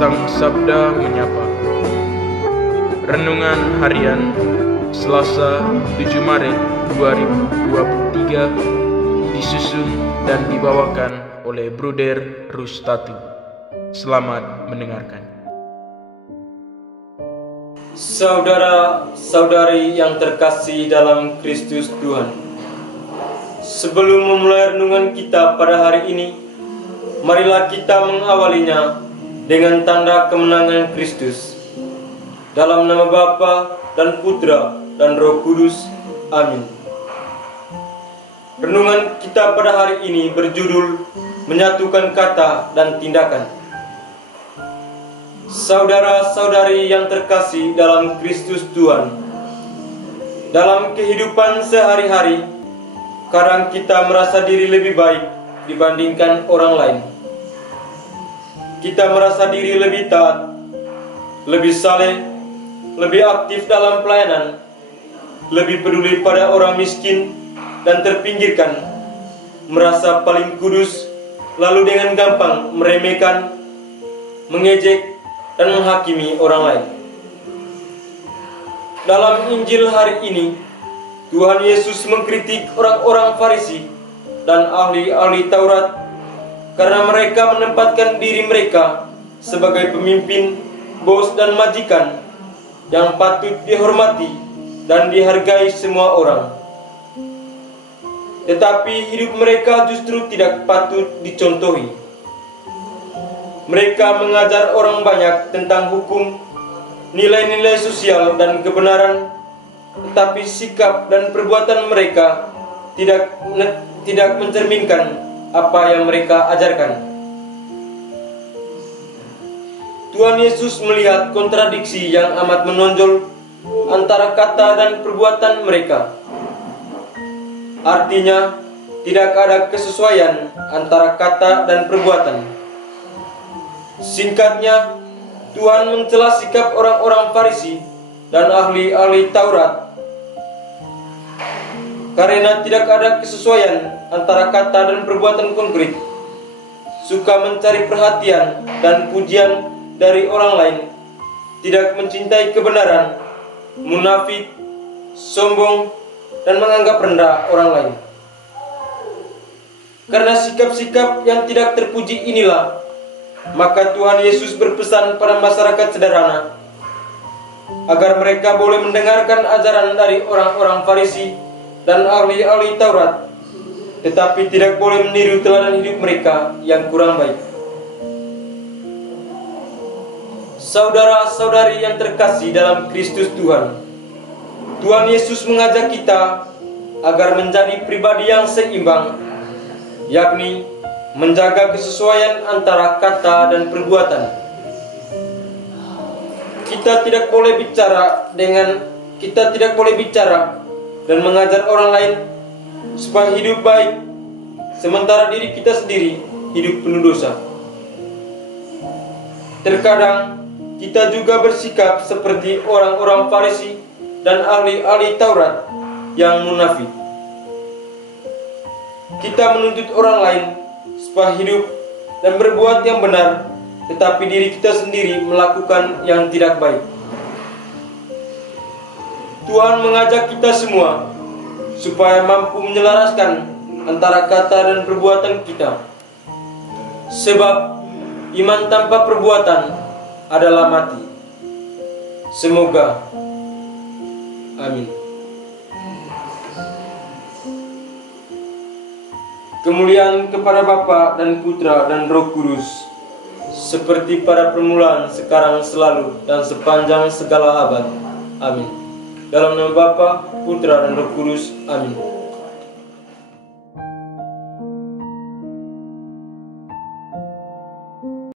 Sang Sabda Menyapa. Renungan Harian Selasa 7 Maret 2023 disusun dan dibawakan oleh Bruder Rustatu. Selamat mendengarkan. Saudara-saudari yang terkasih dalam Kristus Tuhan, sebelum memulai renungan kita pada hari ini, marilah kita mengawalinya dengan tanda kemenangan Kristus. Dalam nama Bapa dan Putra dan Roh Kudus. Amin. Renungan kita pada hari ini berjudul Menyatukan Kata dan Tindakan. Saudara-saudari yang terkasih dalam Kristus Tuhan, dalam kehidupan sehari-hari, kadang kita merasa diri lebih baik dibandingkan orang lain. Kita merasa diri lebih taat, lebih saleh, lebih aktif dalam pelayanan, lebih peduli pada orang miskin dan terpinggirkan, merasa paling kudus, lalu dengan gampang meremehkan, mengejek, dan menghakimi orang lain. Dalam Injil hari ini, Tuhan Yesus mengkritik orang-orang Farisi dan ahli-ahli Taurat karena mereka menempatkan diri mereka sebagai pemimpin, bos, dan majikan yang patut dihormati dan dihargai semua orang. Tetapi hidup mereka justru tidak patut dicontohi. Mereka mengajar orang banyak tentang hukum, nilai-nilai sosial dan kebenaran, tetapi sikap dan perbuatan mereka tidak mencerminkan apa yang mereka ajarkan. Tuhan Yesus melihat kontradiksi yang amat menonjol antara kata dan perbuatan mereka. Artinya, tidak ada kesesuaian antara kata dan perbuatan. Singkatnya, Tuhan mencela sikap orang-orang Farisi dan ahli-ahli Taurat karena tidak ada kesesuaian antara kata dan perbuatan konkret, suka mencari perhatian dan pujian dari orang lain, tidak mencintai kebenaran, munafik, sombong, dan menganggap rendah orang lain. Karena sikap-sikap yang tidak terpuji inilah, maka Tuhan Yesus berpesan pada masyarakat sederhana agar mereka boleh mendengarkan ajaran dari orang-orang Farisi dan ahli-ahli Taurat, tetapi tidak boleh meniru teladan hidup mereka yang kurang baik. Saudara-saudari yang terkasih dalam Kristus Tuhan, Tuhan Yesus mengajak kita agar menjadi pribadi yang seimbang, yakni menjaga kesesuaian antara kata dan perbuatan. Kita tidak boleh bicara dan mengajar orang lain supaya hidup baik, sementara diri kita sendiri hidup penuh dosa. Terkadang kita juga bersikap seperti orang-orang Farisi dan ahli-ahli Taurat yang munafik. Kita menuntut orang lain supaya hidup dan berbuat yang benar, tetapi diri kita sendiri melakukan yang tidak baik. Tuhan mengajak kita semua supaya mampu menyelaraskan antara kata dan perbuatan kita. Sebab iman tanpa perbuatan adalah mati. Semoga. Amin. Kemuliaan kepada Bapa dan Putra dan Roh Kudus, seperti pada permulaan, sekarang, selalu, dan sepanjang segala abad. Amin. Dalam nama Bapa, Putra, dan Roh Kudus. Amin.